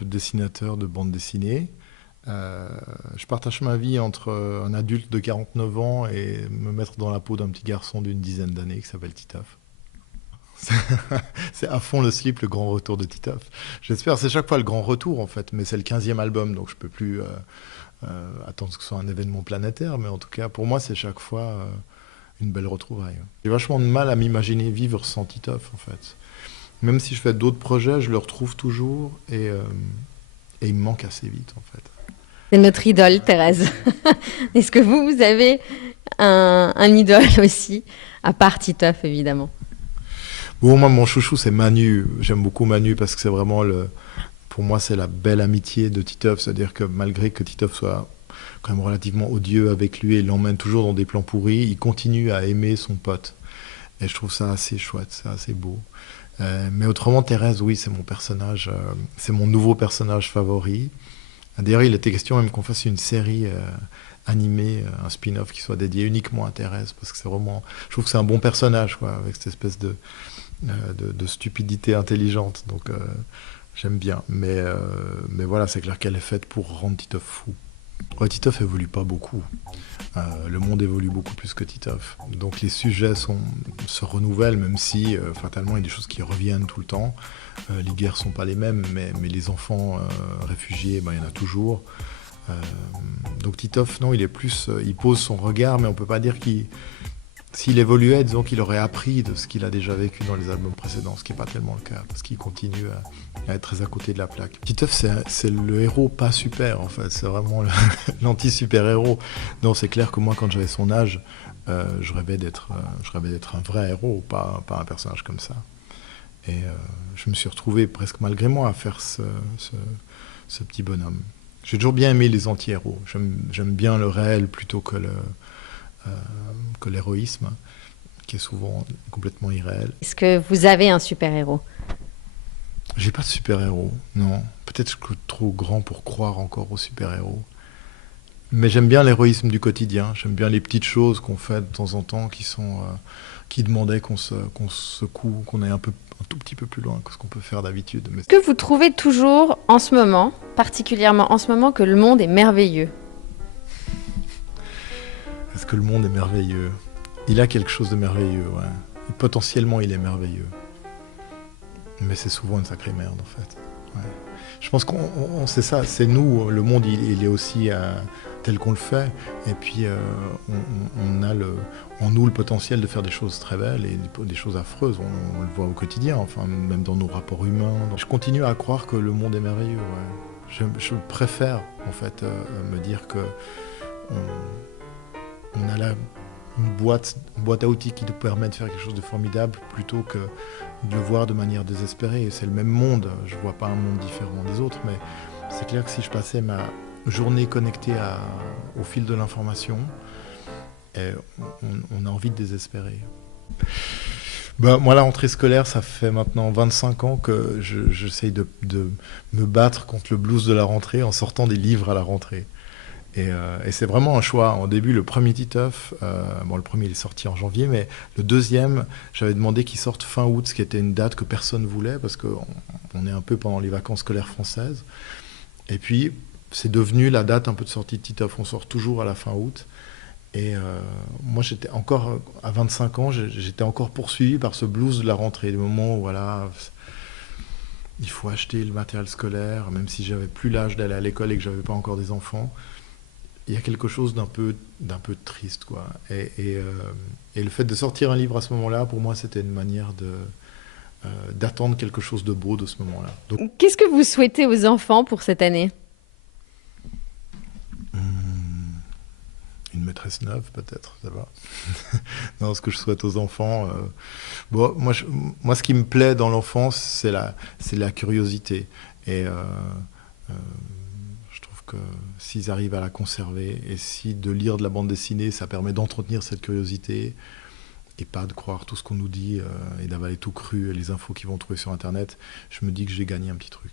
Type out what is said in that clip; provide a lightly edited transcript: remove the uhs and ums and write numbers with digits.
Dessinateur de bande dessinée. Je partage ma vie entre un adulte de 49 ans et me mettre dans la peau d'un petit garçon d'une dizaine d'années qui s'appelle Titeuf. C'est à fond le slip, le grand retour de Titeuf. J'espère, c'est chaque fois le grand retour en fait, mais c'est le 15e album, donc je peux plus attendre que ce soit un événement planétaire, mais en tout cas pour moi c'est chaque fois une belle retrouvaille. J'ai vachement de mal à m'imaginer vivre sans Titeuf en fait. Même si je fais d'autres projets, je le retrouve toujours et il me manque assez vite en fait. C'est notre idole, Thérèse. Est-ce que vous avez un idole aussi, à part Titeuf, évidemment? Bon, moi, mon chouchou, c'est Manu. J'aime beaucoup Manu parce que c'est vraiment pour moi, c'est la belle amitié de Titeuf. C'est-à-dire que malgré que Titeuf soit quand même relativement odieux avec lui et l'emmène toujours dans des plans pourris, il continue à aimer son pote. Et je trouve ça assez chouette, c'est assez beau. Mais autrement, Thérèse, oui, c'est mon personnage, c'est mon nouveau personnage favori. D'ailleurs, il était question même qu'on fasse une série animée, un spin-off qui soit dédié uniquement à Thérèse, parce que c'est vraiment, je trouve que c'est un bon personnage, quoi, avec cette espèce de stupidité intelligente. Donc, j'aime bien. Mais voilà, c'est clair qu'elle est faite pour rendre Titeuf fou. Ouais, Titeuf évolue pas beaucoup. Le monde évolue beaucoup plus que Titeuf. Donc les sujets se renouvellent, même si fatalement il y a des choses qui reviennent tout le temps. Les guerres sont pas les mêmes, mais les enfants réfugiés, il y en a toujours. Donc Titeuf, non, il pose son regard, mais on peut pas dire s'il évoluait, disons qu'il aurait appris de ce qu'il a déjà vécu dans les albums précédents, ce qui n'est pas tellement le cas, parce qu'il continue à être très à côté de la plaque. Titeuf, c'est le héros pas super, en fait. C'est vraiment l'anti-super-héros. Non, c'est clair que moi, quand j'avais son âge, je rêvais d'être un vrai héros, pas un personnage comme ça. Et je me suis retrouvé, presque malgré moi, à faire ce petit bonhomme. J'ai toujours bien aimé les anti-héros. J'aime bien le réel plutôt que l'héroïsme, qui est souvent complètement irréel. Est-ce que vous avez un super-héros? J'ai pas de super-héros, non. Peut-être que je suis trop grand pour croire encore aux super-héros. Mais j'aime bien l'héroïsme du quotidien. J'aime bien les petites choses qu'on fait de temps en temps qui demandaient qu'on se secoue, qu'on aille un tout petit peu plus loin que ce qu'on peut faire d'habitude. Est-ce que vous trouvez toujours en ce moment, particulièrement en ce moment, que le monde est merveilleux? Est-ce que le monde est merveilleux? Il a quelque chose de merveilleux, ouais. Et potentiellement, il est merveilleux. Mais c'est souvent une sacrée merde, en fait. Ouais. Je pense qu'on c'est ça, c'est nous, le monde, il est aussi tel qu'on le fait. Et puis, on a en nous le potentiel de faire des choses très belles et des choses affreuses. On le voit au quotidien, enfin, même dans nos rapports humains. Donc, je continue à croire que le monde est merveilleux, ouais. Je préfère, en fait, me dire que on a là une boîte à outils qui nous permet de faire quelque chose de formidable plutôt que de le voir de manière désespérée. C'est le même monde, je ne vois pas un monde différent des autres, mais c'est clair que si je passais ma journée connectée au fil de l'information, on a envie de désespérer. Moi, la rentrée scolaire, ça fait maintenant 25 ans que j'essaye de me battre contre le blues de la rentrée en sortant des livres à la rentrée. Et c'est vraiment un choix. Au début, le premier Titeuf, le premier il est sorti en janvier, mais le deuxième, j'avais demandé qu'il sorte fin août, ce qui était une date que personne voulait, parce qu'on est un peu pendant les vacances scolaires françaises. Et puis, c'est devenu la date un peu de sortie de Titeuf. On sort toujours à la fin août. Et moi, j'étais encore, à 25 ans, j'étais encore poursuivi par ce blues de la rentrée, des moments où, voilà, il faut acheter le matériel scolaire, même si j'avais plus l'âge d'aller à l'école et que j'avais pas encore des enfants. Il y a quelque chose d'un peu triste, quoi. Et le fait de sortir un livre à ce moment-là, pour moi, c'était une manière d'attendre quelque chose de beau de ce moment-là. Donc, qu'est-ce que vous souhaitez aux enfants pour cette année? Une maîtresse neuve, peut-être, ça va. Non, ce que je souhaite aux enfants... moi, ce qui me plaît dans l'enfance, c'est la curiosité. Et je trouve que s'ils arrivent à la conserver, et si de lire de la bande dessinée, ça permet d'entretenir cette curiosité, et pas de croire tout ce qu'on nous dit, et d'avaler tout cru, les infos qu'ils vont trouver sur Internet, je me dis que j'ai gagné un petit truc.